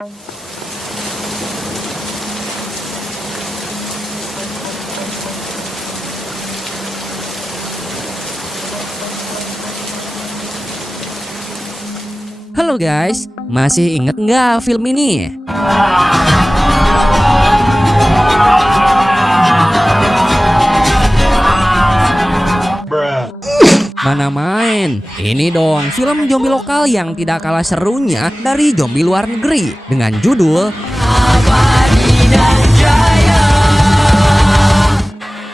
Halo guys, masih inget nggak film ini? Mana main, ini dong film zombie lokal yang tidak kalah serunya dari zombie luar negeri dengan judul Abadi dan Jaya.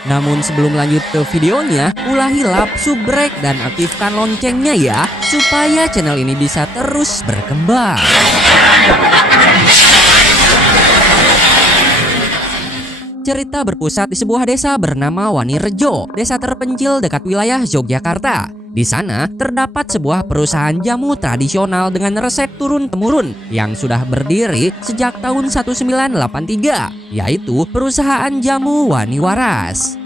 Namun sebelum lanjut ke videonya, ulahi like, subrek, dan aktifkan loncengnya ya, supaya channel ini bisa terus berkembang. Cerita berpusat di sebuah desa bernama Wanirejo, desa terpencil dekat wilayah Yogyakarta. Di sana terdapat sebuah perusahaan jamu tradisional dengan resep turun-temurun yang sudah berdiri sejak tahun 1983, yaitu perusahaan jamu Wani Waras.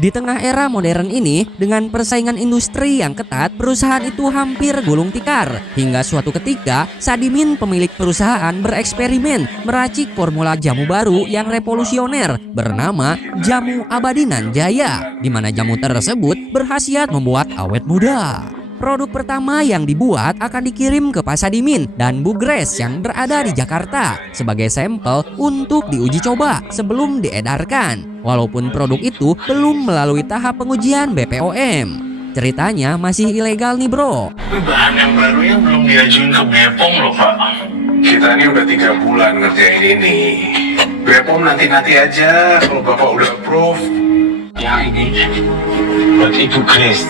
Di tengah era modern ini, dengan persaingan industri yang ketat, perusahaan itu hampir gulung tikar. Hingga suatu ketika, Sadimin, pemilik perusahaan, bereksperimen meracik formula jamu baru yang revolusioner bernama Jamu Abadi nan Jaya, di mana jamu tersebut berkhasiat membuat awet muda. Produk pertama yang dibuat akan dikirim ke Pak Sadimin dan Bu Grace yang berada di Jakarta sebagai sampel untuk diuji coba sebelum diedarkan. Walaupun produk itu belum melalui tahap pengujian BPOM. Ceritanya masih ilegal nih bro. Bahan yang baru yang belum diajuin ke BPOM loh Pak. Kita ini udah 3 bulan ngerjain ini. BPOM nanti-nanti aja kalau Bapak udah approve. Yang ini buat Ibu Grace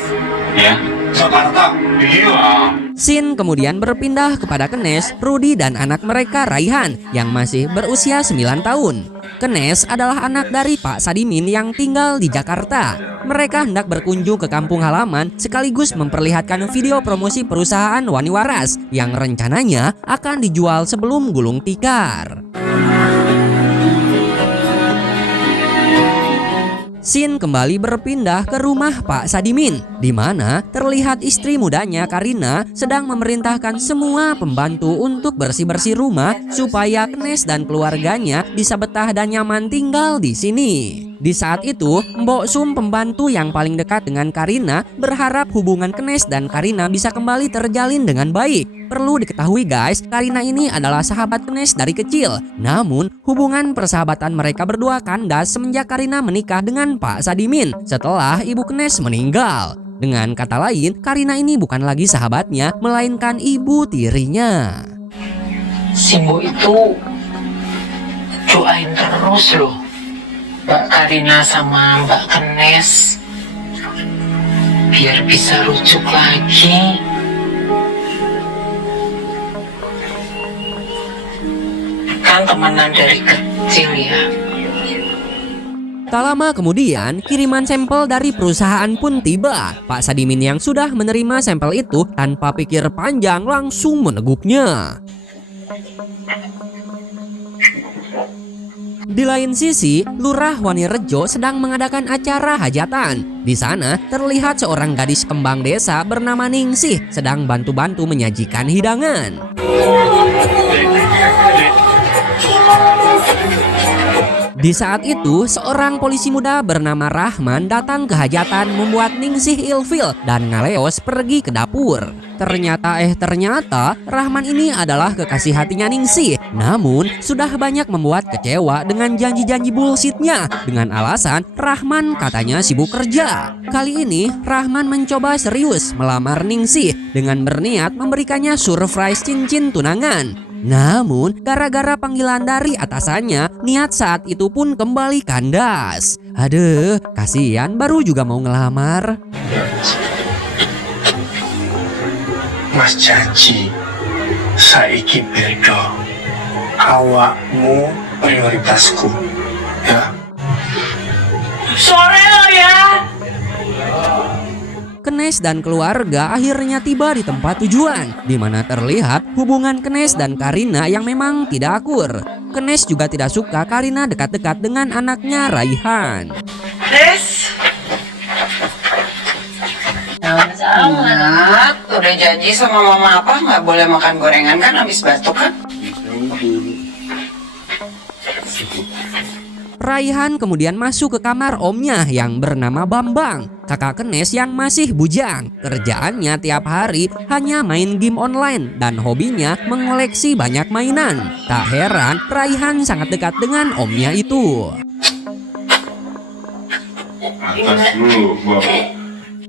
ya. Jakarta. Iya. Scene kemudian berpindah kepada Kenes, Rudy, dan anak mereka Raihan yang masih berusia 9 tahun. Kenes adalah anak dari Pak Sadimin yang tinggal di Jakarta. Mereka hendak berkunjung ke kampung halaman sekaligus memperlihatkan video promosi perusahaan Wani Waras yang rencananya akan dijual sebelum gulung tikar. Scene kembali berpindah ke rumah Pak Sadimin, di mana terlihat istri mudanya Karina sedang memerintahkan semua pembantu untuk bersih-bersih rumah supaya Kenes dan keluarganya bisa betah dan nyaman tinggal di sini. Di saat itu, Mbok Sum, pembantu yang paling dekat dengan Karina, berharap hubungan Kenes dan Karina bisa kembali terjalin dengan baik. Perlu diketahui guys, Karina ini adalah sahabat Kenes dari kecil. Namun, hubungan persahabatan mereka berdua kandas semenjak Karina menikah dengan Pak Sadimin setelah ibu Kenes meninggal. Dengan kata lain, Karina ini bukan lagi sahabatnya, melainkan ibu tirinya. Si Mbok itu doain terus loh Mbak Karina sama Mbak Kenes biar bisa rujuk lagi. Kan temenan dari kecil ya. Tak lama kemudian, kiriman sampel dari perusahaan pun tiba. Pak Sadimin yang sudah menerima sampel itu tanpa pikir panjang langsung meneguknya. Di lain sisi, Lurah Wanirejo sedang mengadakan acara hajatan. Di sana terlihat seorang gadis kembang desa bernama Ningsih sedang bantu-bantu menyajikan hidangan. Di saat itu, seorang polisi muda bernama Rahman datang ke hajatan membuat Ningsih ilfil dan ngaleos pergi ke dapur. Ternyata Rahman ini adalah kekasih hatinya Ningsih. Namun, sudah banyak membuat kecewa dengan janji-janji bullshitnya dengan alasan Rahman katanya sibuk kerja. Kali ini, Rahman mencoba serius melamar Ningsih dengan berniat memberikannya surprise cincin tunangan. Namun, gara-gara panggilan dari atasannya, niat saat itu pun kembali kandas. Aduh, kasihan baru juga mau ngelamar. Mas janji saiki beda. Awakmu prioritasku ya. Sore lo ya. Kenes dan keluarga akhirnya tiba di tempat tujuan, di mana terlihat hubungan Kenes dan Karina yang memang tidak akur. Kenes juga tidak suka Karina dekat-dekat dengan anaknya Raihan. Kes. banget. Udah janji sama mama apa nggak boleh makan gorengan kan habis batuk kan? Raihan kemudian masuk ke kamar omnya yang bernama Bambang, kakak Kenes yang masih bujang. Kerjaannya tiap hari hanya main game online dan hobinya mengoleksi banyak mainan. Tak heran Raihan sangat dekat dengan omnya itu.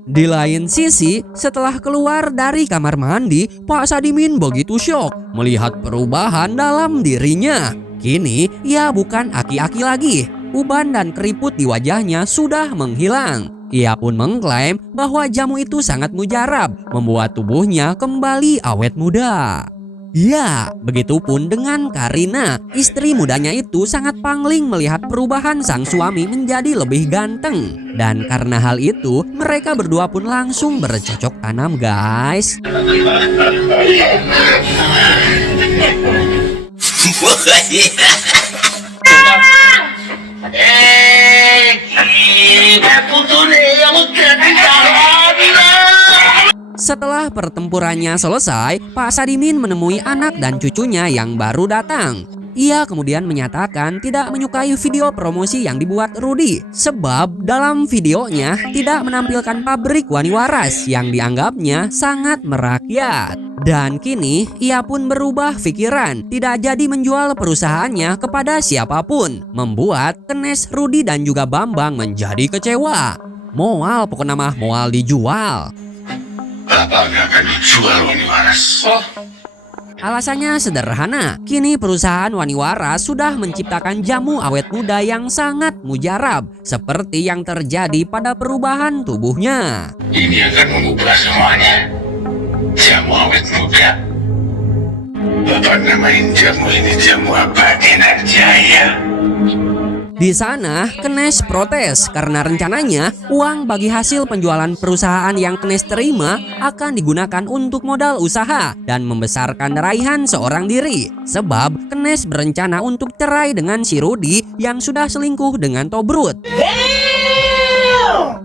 Di lain sisi, setelah keluar dari kamar mandi, Pak Sadimin begitu syok melihat perubahan dalam dirinya. Kini ia bukan aki-aki lagi. Uban dan keriput di wajahnya sudah menghilang. Ia pun mengklaim bahwa jamu itu sangat mujarab, membuat tubuhnya kembali awet muda. Ya, begitupun dengan Karina. Istri mudanya itu sangat pangling melihat perubahan sang suami menjadi lebih ganteng. Dan karena hal itu, mereka berdua pun langsung bercocok tanam, guys. Setelah pertempurannya selesai, Pak Sadimin menemui anak dan cucunya yang baru datang. Ia kemudian menyatakan tidak menyukai video promosi yang dibuat Rudy, sebab dalam videonya tidak menampilkan pabrik Wani Waras yang dianggapnya sangat merakyat. Dan kini ia pun berubah pikiran, tidak jadi menjual perusahaannya kepada siapapun, membuat Kenes, Rudy dan juga Bambang menjadi kecewa. Moal pokoknya mah moal dijual. Bapak gak akan dijual Wani Waras. Alasannya sederhana, kini perusahaan Wani Waras sudah menciptakan jamu awet muda yang sangat mujarab, seperti yang terjadi pada perubahan tubuhnya. Ini akan mengubah semuanya. Jamu awet muda. Bapak namain jamu ini jamu abadi Narjaya. Di sana, Kenes protes karena rencananya uang bagi hasil penjualan perusahaan yang Kenes terima akan digunakan untuk modal usaha dan membesarkan Raihan seorang diri. Sebab Kenes berencana untuk cerai dengan si Rudy yang sudah selingkuh dengan Tobrut.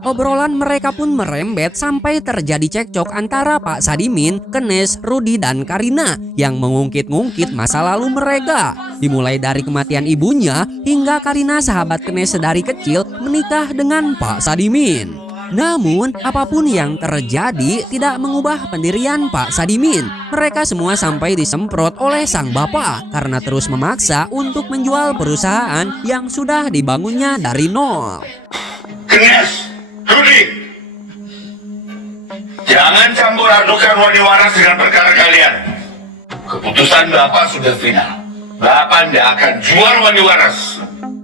Obrolan mereka pun merembet sampai terjadi cekcok antara Pak Sadimin, Kenes, Rudy dan Karina yang mengungkit-ngungkit masa lalu mereka. Dimulai dari kematian ibunya hingga Karina sahabat Kenes dari kecil menikah dengan Pak Sadimin. Namun apapun yang terjadi tidak mengubah pendirian Pak Sadimin. Mereka semua sampai disemprot oleh sang bapak karena terus memaksa untuk menjual perusahaan yang sudah dibangunnya dari nol. Kenes, Rudy, jangan campur adukan Wani Waras dengan perkara kalian. Keputusan Bapak sudah final. Bapak tidak akan jual Wani Waras.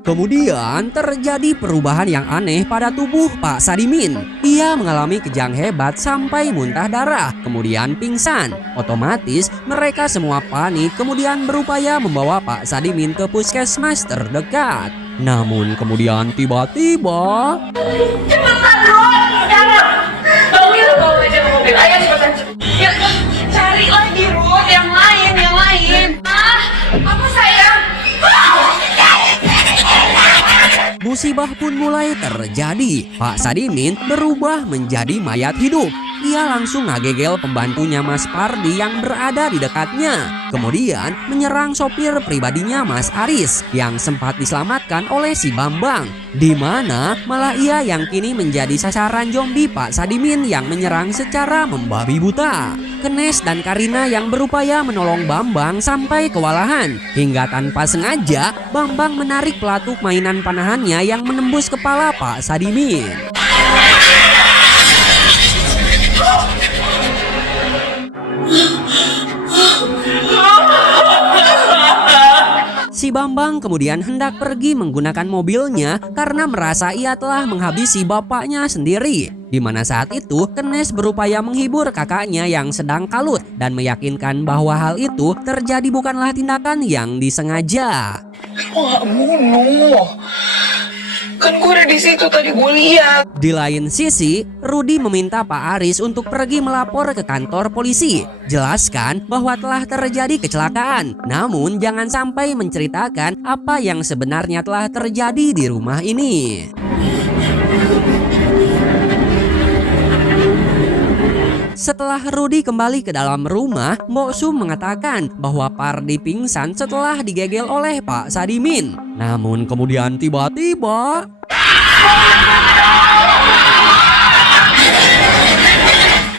Kemudian terjadi perubahan yang aneh pada tubuh Pak Sadimin. Ia mengalami kejang hebat sampai muntah darah, kemudian pingsan. Otomatis mereka semua panik kemudian berupaya membawa Pak Sadimin ke puskesmas terdekat. Namun kemudian tiba-tiba Cepetan Ron, sekarang. Bawa aja mobil, ayo cepetan. Ya, cari lagi Ron, yang lain. Apa sayang? musibah pun mulai terjadi. Pak Sadimin berubah menjadi mayat hidup. Ia langsung ngagegel pembantunya Mas Pardi yang berada di dekatnya. Kemudian menyerang sopir pribadinya Mas Aris yang sempat diselamatkan oleh si Bambang. Di mana malah ia yang kini menjadi sasaran zombie Pak Sadimin yang menyerang secara membabi buta. Kenes dan Karina yang berupaya menolong Bambang sampai kewalahan. Hingga tanpa sengaja Bambang menarik pelatuk mainan panahannya yang menembus kepala Pak Sadimin. Si Bambang kemudian hendak pergi menggunakan mobilnya karena merasa ia telah menghabisi bapaknya sendiri. Di mana saat itu Kenes berupaya menghibur kakaknya yang sedang kalut dan meyakinkan bahwa hal itu terjadi bukanlah tindakan yang disengaja. Wah, bunuh. Kan gue udah di situ tadi gue lihat. Di lain sisi, Rudy meminta Pak Aris untuk pergi melapor ke kantor polisi. Jelaskan bahwa telah terjadi kecelakaan, namun jangan sampai menceritakan apa yang sebenarnya telah terjadi di rumah ini. Setelah Rudy kembali ke dalam rumah, Mbok Sum mengatakan bahwa Pardi pingsan setelah digegel oleh Pak Sadimin. Namun kemudian tiba-tiba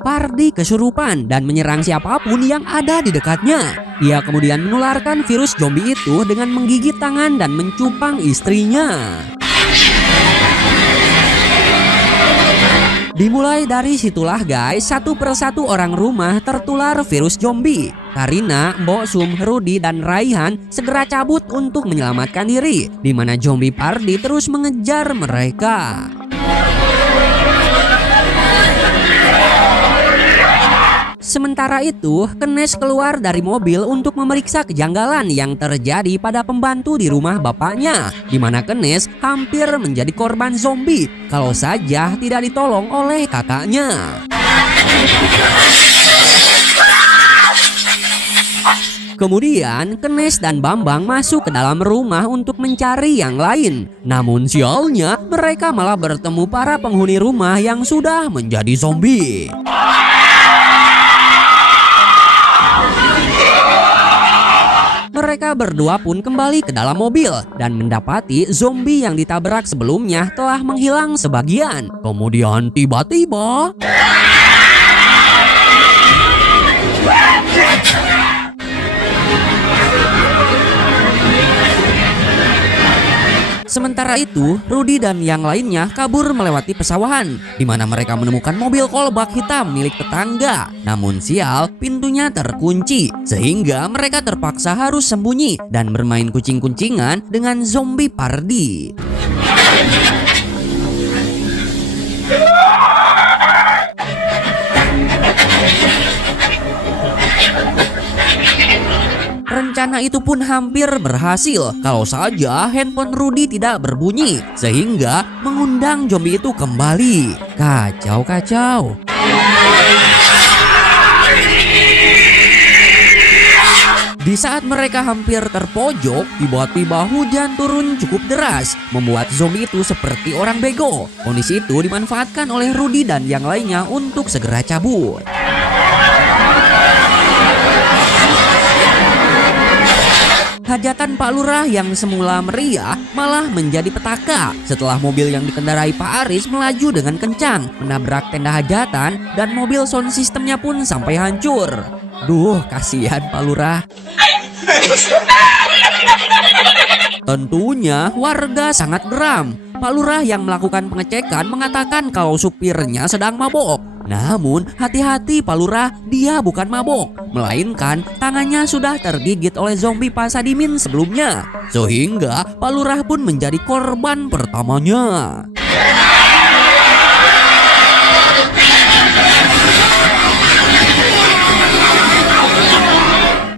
Pardi kesurupan dan menyerang siapapun yang ada di dekatnya. Ia kemudian menularkan virus zombie itu dengan menggigit tangan dan mencupang istrinya. Dimulai dari situlah guys, satu persatu orang rumah tertular virus zombie. Karina, Mbok Sum, Rudy, dan Raihan segera cabut untuk menyelamatkan diri, di mana zombie Pardi terus mengejar mereka. Sementara itu, Kenes keluar dari mobil untuk memeriksa kejanggalan yang terjadi pada pembantu di rumah bapaknya, di mana Kenes hampir menjadi korban zombie kalau saja tidak ditolong oleh kakaknya. Kemudian Kenes dan Bambang masuk ke dalam rumah untuk mencari yang lain. Namun sialnya, mereka malah bertemu para penghuni rumah yang sudah menjadi zombie. Mereka berdua pun kembali ke dalam mobil dan mendapati zombie yang ditabrak sebelumnya telah menghilang sebagian. Kemudian tiba-tiba sementara itu, Rudy dan yang lainnya kabur melewati pesawahan, di mana mereka menemukan mobil kolbak hitam milik tetangga. Namun sial, pintunya terkunci, sehingga mereka terpaksa harus sembunyi dan bermain kucing-kuncingan dengan zombie Pardi. Rencana itu pun hampir berhasil kalau saja handphone Rudy tidak berbunyi, sehingga mengundang zombie itu kembali. Kacau. Di saat mereka hampir terpojok, tiba-tiba hujan turun cukup deras, membuat zombie itu seperti orang bego. Kondisi itu dimanfaatkan oleh Rudy dan yang lainnya untuk segera cabut. Hajatan Pak Lurah yang semula meriah malah menjadi petaka setelah mobil yang dikendarai Pak Aris melaju dengan kencang, menabrak tenda hajatan dan mobil sound systemnya pun sampai hancur. Duh, kasihan Pak Lurah. Tentunya warga sangat geram. Pak Lurah yang melakukan pengecekan mengatakan kalau supirnya sedang mabok. Namun hati-hati Pak Lurah, dia bukan mabok, melainkan tangannya sudah tergigit oleh zombie Pak Sadimin sebelumnya. Sehingga Pak Lurah pun menjadi korban pertamanya.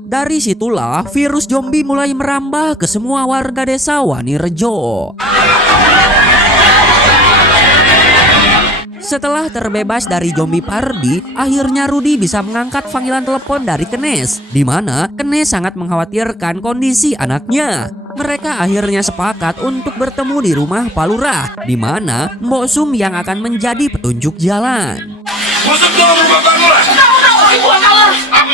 Dari situlah virus zombie mulai merambah ke semua warga desa Wanirejo. Setelah terbebas dari zombie Pardi, akhirnya Rudy bisa mengangkat panggilan telepon dari Kenes, di mana Kenes sangat mengkhawatirkan kondisi anaknya. Mereka akhirnya sepakat untuk bertemu di rumah Pak Lurah, di mana Mbok Sum yang akan menjadi petunjuk jalan. Masuk ke rumah Pak Lurah. Aku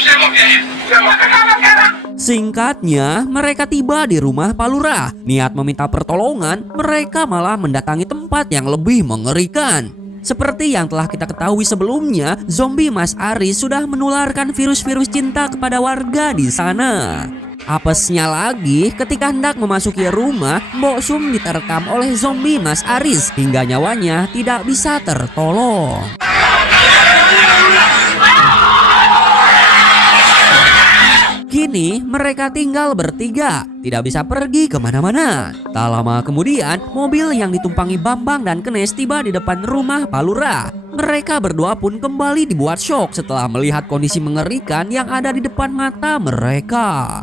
Singkatnya, mereka tiba di rumah Pak Lurah. Niat meminta pertolongan, mereka malah mendatangi tempat yang lebih mengerikan. Seperti yang telah kita ketahui sebelumnya, zombie Mas Aris sudah menularkan virus-virus cinta kepada warga di sana. Apesnya lagi, ketika hendak memasuki rumah, Mbok Sum diterkam oleh zombie Mas Aris hingga nyawanya tidak bisa tertolong. Kini mereka tinggal bertiga, tidak bisa pergi kemana-mana. Tak lama kemudian, mobil yang ditumpangi Bambang dan Kenes tiba di depan rumah Pak Lurah. Mereka berdua pun kembali dibuat syok setelah melihat kondisi mengerikan yang ada di depan mata mereka.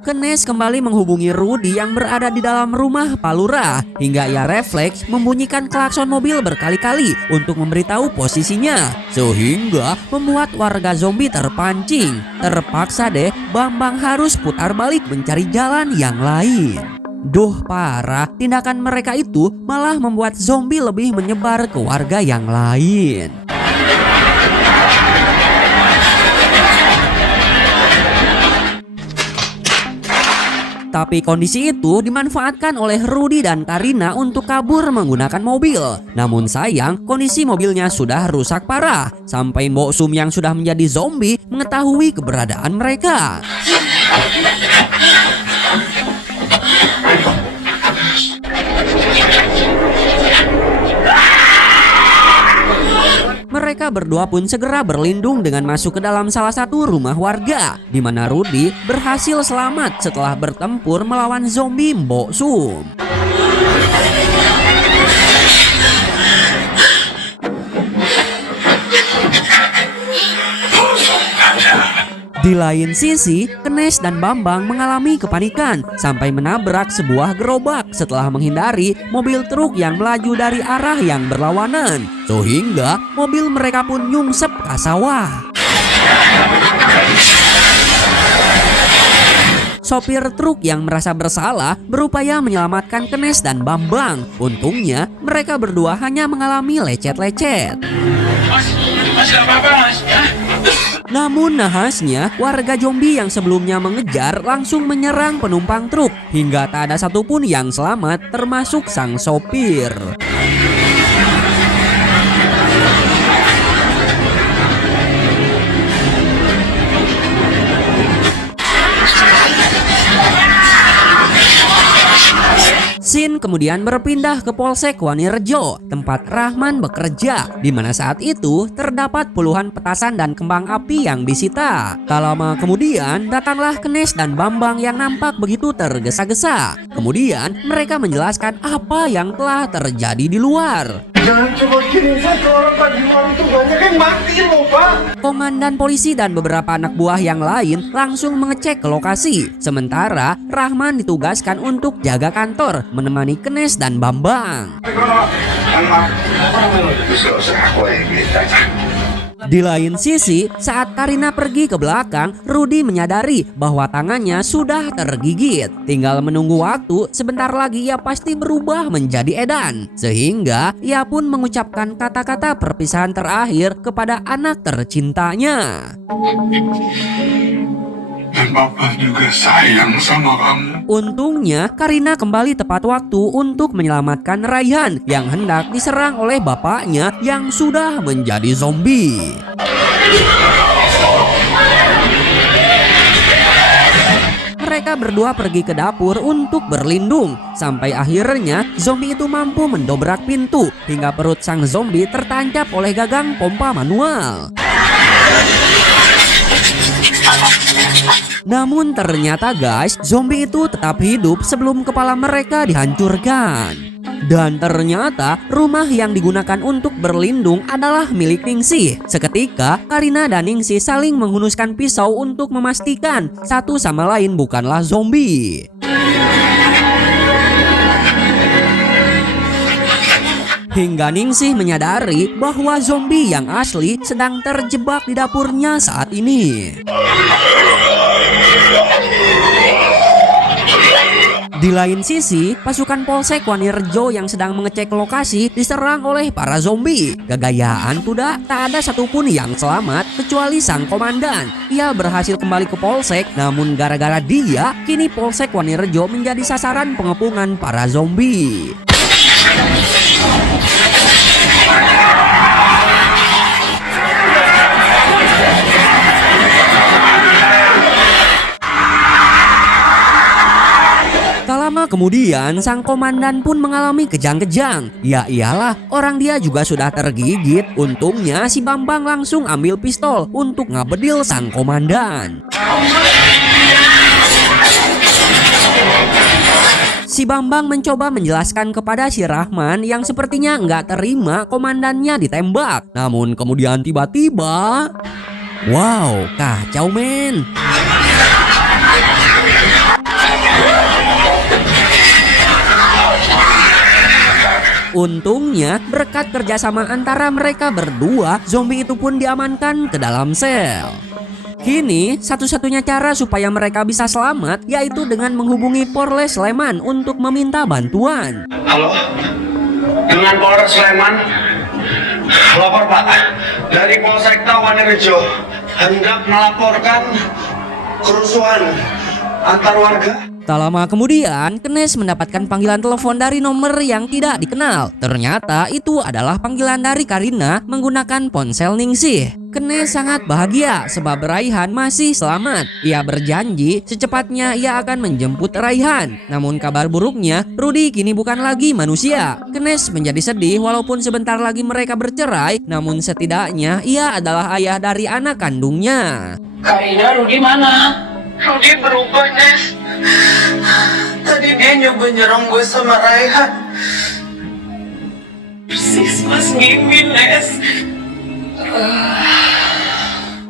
Kenes kembali menghubungi Rudy yang berada di dalam rumah Pak Lurah hingga ia refleks membunyikan klakson mobil berkali-kali untuk memberitahu posisinya, sehingga membuat warga zombie terpancing. Terpaksa deh Bambang harus putar balik mencari jalan yang lain. Duh parah, tindakan mereka itu malah membuat zombie lebih menyebar ke warga yang lain. Tapi kondisi itu dimanfaatkan oleh Rudy dan Karina untuk kabur menggunakan mobil. Namun sayang, kondisi mobilnya sudah rusak parah. Sampai Mbok Sum yang sudah menjadi zombie mengetahui keberadaan mereka. Mereka berdua pun segera berlindung dengan masuk ke dalam salah satu rumah warga, di mana Rudy berhasil selamat setelah bertempur melawan zombie Mbok Sum. Di lain sisi, Kenes dan Bambang mengalami kepanikan sampai menabrak sebuah gerobak setelah menghindari mobil truk yang melaju dari arah yang berlawanan. Sehingga mobil mereka pun nyungsep ke sawah. Sopir truk yang merasa bersalah berupaya menyelamatkan Kenes dan Bambang. Untungnya mereka berdua hanya mengalami lecet-lecet. Mas, gak apa-apa mas. Namun nahasnya, warga zombie yang sebelumnya mengejar langsung menyerang penumpang truk hingga tak ada satupun yang selamat termasuk sang sopir. Scene kemudian berpindah ke Polsek Wanirejo, tempat Rahman bekerja, di mana saat itu terdapat puluhan petasan dan kembang api yang disita. Tak lama kemudian datanglah Kenes dan Bambang yang nampak begitu tergesa-gesa. Kemudian mereka menjelaskan apa yang telah terjadi di luar. Jangan coba kirim saya ke orang tadi malam tuh banyak yang mati loh Pak. Komandan polisi dan beberapa anak buah yang lain langsung mengecek ke lokasi. Sementara Rahman ditugaskan untuk jaga kantor, menemani Kenes dan Bambang. Di lain sisi, saat Karina pergi ke belakang, Rudy menyadari bahwa tangannya sudah tergigit. Tinggal menunggu waktu, sebentar lagi ia pasti berubah menjadi edan. Sehingga ia pun mengucapkan kata-kata perpisahan terakhir kepada anak tercintanya. Dan papa juga sayang sama kamu. Untungnya Karina kembali tepat waktu untuk menyelamatkan Rayhan yang hendak diserang oleh bapaknya yang sudah menjadi zombie. Mereka berdua pergi ke dapur untuk berlindung. Sampai akhirnya zombie itu mampu mendobrak pintu hingga perut sang zombie tertancap oleh gagang pompa manual. Namun ternyata guys, zombie itu tetap hidup sebelum kepala mereka dihancurkan. Dan ternyata rumah yang digunakan untuk berlindung adalah milik Ningsih. Seketika Karina dan Ningsih saling menghunuskan pisau untuk memastikan satu sama lain bukanlah zombie. Hingga Ningsih menyadari bahwa zombie yang asli sedang terjebak di dapurnya saat ini. Di lain sisi, pasukan Polsek Wanirejo yang sedang mengecek lokasi diserang oleh para zombie. Kegayaan kuda, tak ada satupun yang selamat kecuali sang komandan. Ia berhasil kembali ke Polsek, namun gara-gara dia, kini Polsek Wanirejo menjadi sasaran pengepungan para zombie. Kemudian sang komandan pun mengalami kejang-kejang. Ya iyalah, orang dia juga sudah tergigit. Untungnya si Bambang langsung ambil pistol untuk ngabedil sang komandan. Si Bambang mencoba menjelaskan kepada si Rahman yang sepertinya nggak terima komandannya ditembak. Namun kemudian tiba-tiba, wow, kacau men. Untungnya berkat kerjasama antara mereka berdua, zombie itu pun diamankan ke dalam sel. Kini, satu-satunya cara supaya mereka bisa selamat yaitu dengan menghubungi Polres Sleman untuk meminta bantuan. Halo, dengan Polres Sleman. Lapor Pak, dari Polsekta Wanerejo hendak melaporkan kerusuhan antar warga. Tak lama kemudian, Kenes mendapatkan panggilan telepon dari nomor yang tidak dikenal. Ternyata itu adalah panggilan dari Karina menggunakan ponsel Ningsih. Kenes sangat bahagia sebab Raihan masih selamat. Ia berjanji secepatnya ia akan menjemput Raihan. Namun kabar buruknya, Rudy kini bukan lagi manusia. Kenes menjadi sedih walaupun sebentar lagi mereka bercerai, namun setidaknya ia adalah ayah dari anak kandungnya. Karina, Rudy mana? Rudy berubah, Nes. Tadi dia nyoba nyerang gue sama Raihan. Persis Mas Mimin, Nes.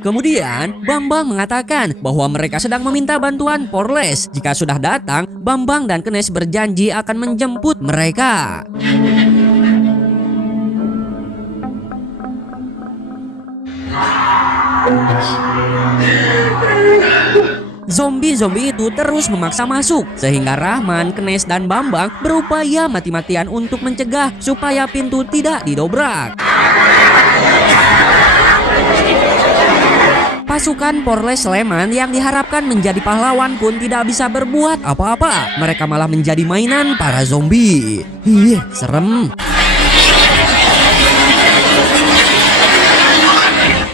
Kemudian, Bambang mengatakan bahwa mereka sedang meminta bantuan Polres. Jika sudah datang, Bambang dan Kenes berjanji akan menjemput mereka. Zombie-zombie itu terus memaksa masuk, sehingga Rahman, Kenes, dan Bambang berupaya mati-matian untuk mencegah supaya pintu tidak didobrak. Pasukan Polres Sleman yang diharapkan menjadi pahlawan pun tidak bisa berbuat apa-apa. Mereka malah menjadi mainan para zombie. Ih, serem.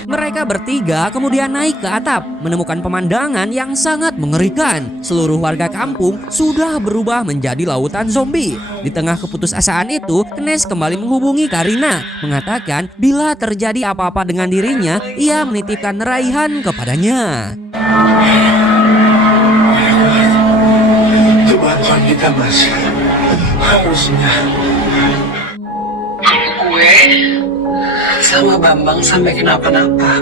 Mereka bertiga kemudian naik ke atap, menemukan pemandangan yang sangat mengerikan. Seluruh warga kampung sudah berubah menjadi lautan zombie. Di tengah keputusasaan itu, Kenes kembali menghubungi Karina, mengatakan bila terjadi apa-apa dengan dirinya, ia menitipkan Raihan kepadanya. Itu bantuan kita, Mas. Harusnya. Gue sama Bambang sampai kenapa-napa.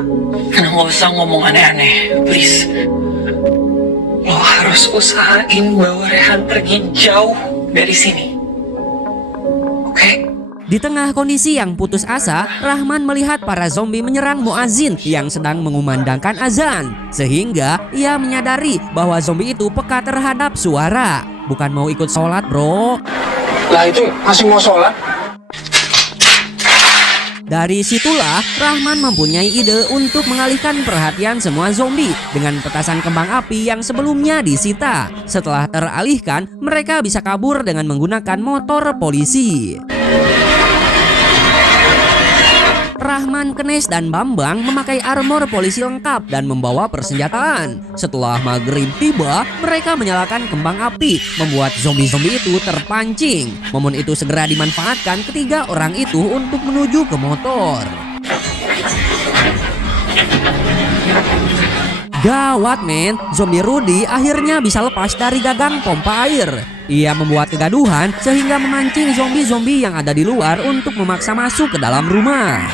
Nggak usah ngomong aneh-aneh, please. Lo harus usahain bawa Rehan pergi jauh dari sini. Oke? Di tengah kondisi yang putus asa, Rahman melihat para zombie menyerang muazin yang sedang mengumandangkan azan. Sehingga ia menyadari bahwa zombie itu peka terhadap suara. Bukan mau ikut sholat, bro. Lah itu masih mau sholat? Dari situlah Rahman mempunyai ide untuk mengalihkan perhatian semua zombie dengan petasan kembang api yang sebelumnya disita. Setelah teralihkan, mereka bisa kabur dengan menggunakan motor polisi. Rahman, Kenes, dan Bambang memakai armor polisi lengkap dan membawa persenjataan. Setelah maghrib tiba, mereka menyalakan kembang api, membuat zombie-zombie itu terpancing. Momen itu segera dimanfaatkan ketiga orang itu untuk menuju ke motor. Gawat men, zombie Rudy akhirnya bisa lepas dari gagang pompa air. Ia membuat kegaduhan sehingga memancing zombie-zombie yang ada di luar untuk memaksa masuk ke dalam rumah.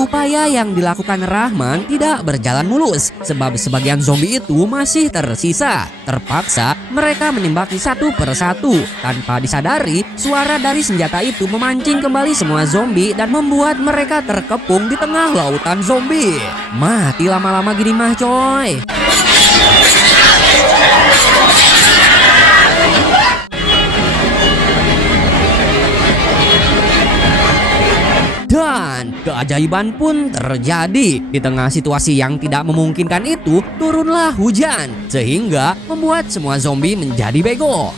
Upaya yang dilakukan Rahman tidak berjalan mulus sebab sebagian zombie itu masih tersisa. Terpaksa mereka menembaki satu persatu. Tanpa disadari, suara dari senjata itu memancing kembali semua zombie dan membuat mereka terkepung di tengah lautan zombie. Mati lama-lama gini mah coy. Dan keajaiban pun terjadi. Di tengah situasi yang tidak memungkinkan itu, turunlah hujan sehingga membuat semua zombie menjadi bego.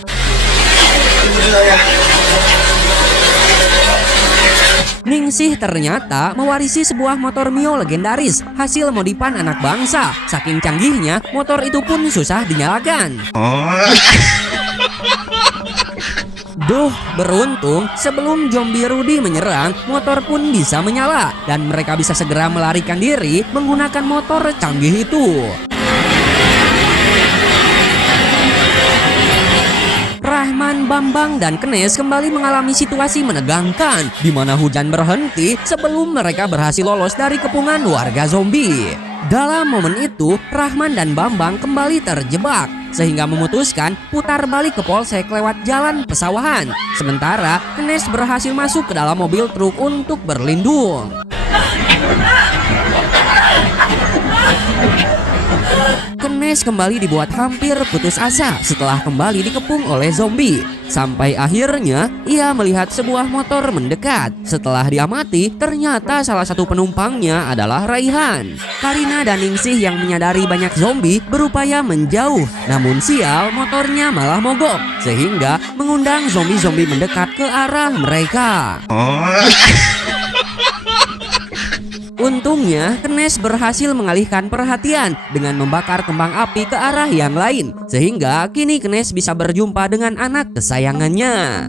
Ningsih ternyata mewarisi sebuah motor Mio legendaris hasil modifan anak bangsa. Saking canggihnya, motor itu pun susah dinyalakan. Duh, beruntung sebelum zombie Rudy menyerang, motor pun bisa menyala dan mereka bisa segera melarikan diri menggunakan motor canggih itu. Rahman, Bambang, dan Kenes kembali mengalami situasi menegangkan di mana hujan berhenti sebelum mereka berhasil lolos dari kepungan warga zombie. Dalam momen itu, Rahman dan Bambang kembali terjebak sehingga memutuskan putar balik ke polsek lewat jalan pesawahan. Sementara Kenes berhasil masuk ke dalam mobil truk untuk berlindung. Kenes kembali dibuat hampir putus asa setelah kembali dikepung oleh zombie. Sampai akhirnya ia melihat sebuah motor mendekat. Setelah diamati, ternyata salah satu penumpangnya adalah Raihan. Karina dan Ningsih yang menyadari banyak zombie berupaya menjauh. Namun sial, motornya malah mogok sehingga mengundang zombie-zombie mendekat ke arah mereka. Untungnya, Kenes berhasil mengalihkan perhatian dengan membakar kembang api ke arah yang lain. Sehingga kini Kenes bisa berjumpa dengan anak kesayangannya.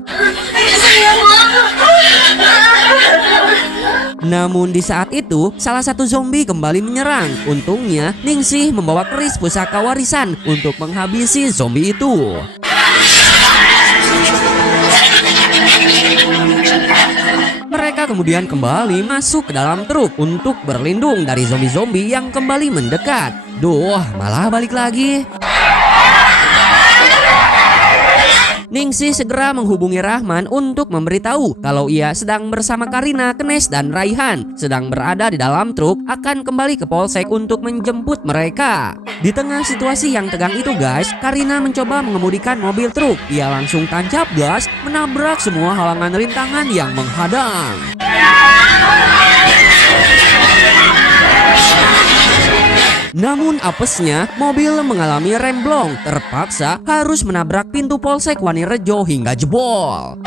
Namun di saat itu, salah satu zombie kembali menyerang. Untungnya, Ningsih membawa keris pusaka warisan untuk menghabisi zombie itu. Mereka kemudian kembali masuk ke dalam truk untuk berlindung dari zombie-zombie yang kembali mendekat. Duh, malah balik lagi. Ningsih segera menghubungi Rahman untuk memberitahu kalau ia sedang bersama Karina, Kenes, dan Raihan sedang berada di dalam truk akan kembali ke polsek untuk menjemput mereka. Di tengah situasi yang tegang itu guys, Karina mencoba mengemudikan mobil truk. Ia langsung tancap gas menabrak semua halangan rintangan yang menghadang. Namun apesnya, mobil mengalami remblong, terpaksa harus menabrak pintu polsek Wanirejo hingga jebol.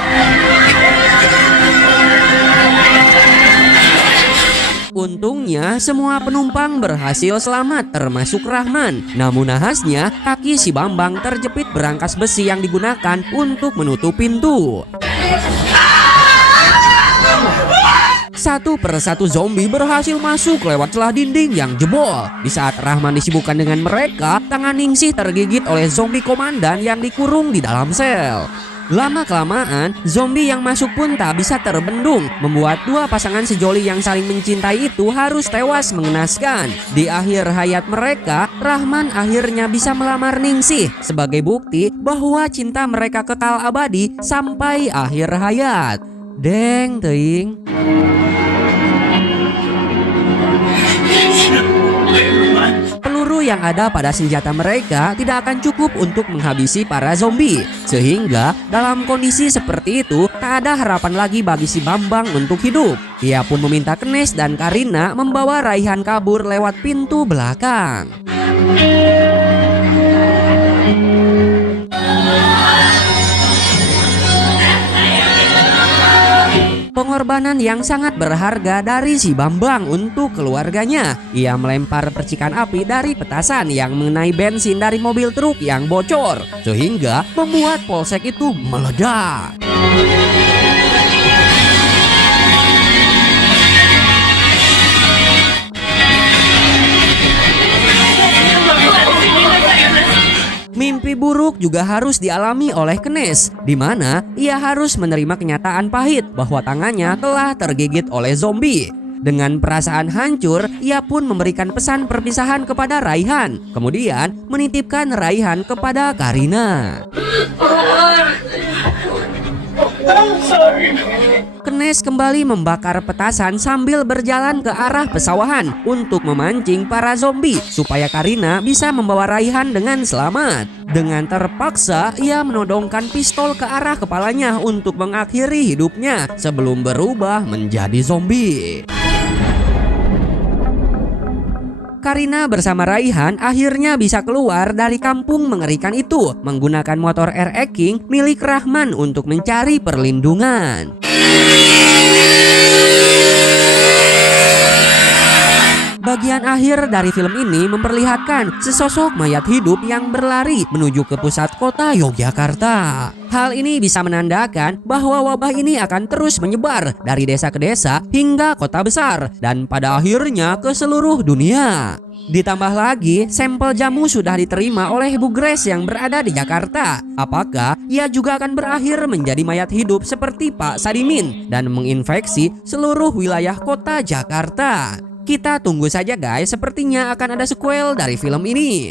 Untungnya semua penumpang berhasil selamat termasuk Rahman. Namun nahasnya kaki si Bambang terjepit berangkas besi yang digunakan untuk menutup pintu. Satu persatu zombie berhasil masuk lewat celah dinding yang jebol. Di saat Rahman disibukkan dengan mereka, tangan Ningsih tergigit oleh zombie komandan yang dikurung di dalam sel. Lama-kelamaan, zombie yang masuk pun tak bisa terbendung, membuat dua pasangan sejoli yang saling mencintai itu harus tewas mengenaskan. Di akhir hayat mereka, Rahman akhirnya bisa melamar Ningsih sebagai bukti bahwa cinta mereka kekal abadi sampai akhir hayat. Deng teuing. Peluru yang ada pada senjata mereka tidak akan cukup untuk menghabisi para zombie. Sehingga dalam kondisi seperti itu tak ada harapan lagi bagi si Bambang untuk hidup. Ia pun meminta Kenes dan Karina membawa Raihan kabur lewat pintu belakang. Pengorbanan yang sangat berharga dari si Bambang untuk keluarganya. Ia melempar percikan api dari petasan yang mengenai bensin dari mobil truk yang bocor, sehingga membuat polsek itu meledak. Mimpi buruk juga harus dialami oleh Kenes, di mana ia harus menerima kenyataan pahit bahwa tangannya telah tergigit oleh zombie. Dengan perasaan hancur, ia pun memberikan pesan perpisahan kepada Raihan, kemudian menitipkan Raihan kepada Karina. Kenes kembali membakar petasan sambil berjalan ke arah pesawahan untuk memancing para zombie supaya Karina bisa membawa Raihan dengan selamat. Dengan terpaksa, ia menodongkan pistol ke arah kepalanya untuk mengakhiri hidupnya sebelum berubah menjadi zombie. Karina bersama Raihan akhirnya bisa keluar dari kampung mengerikan itu menggunakan motor RX King milik Rahman untuk mencari perlindungan. Bagian akhir dari film ini memperlihatkan sesosok mayat hidup yang berlari menuju ke pusat kota Yogyakarta. Hal ini bisa menandakan bahwa wabah ini akan terus menyebar dari desa ke desa hingga kota besar dan pada akhirnya ke seluruh dunia. Ditambah lagi, sampel jamu sudah diterima oleh Bu Grace yang berada di Jakarta. Apakah ia juga akan berakhir menjadi mayat hidup seperti Pak Sadimin dan menginfeksi seluruh wilayah kota Jakarta? Kita tunggu saja guys, sepertinya akan ada sequel dari film ini.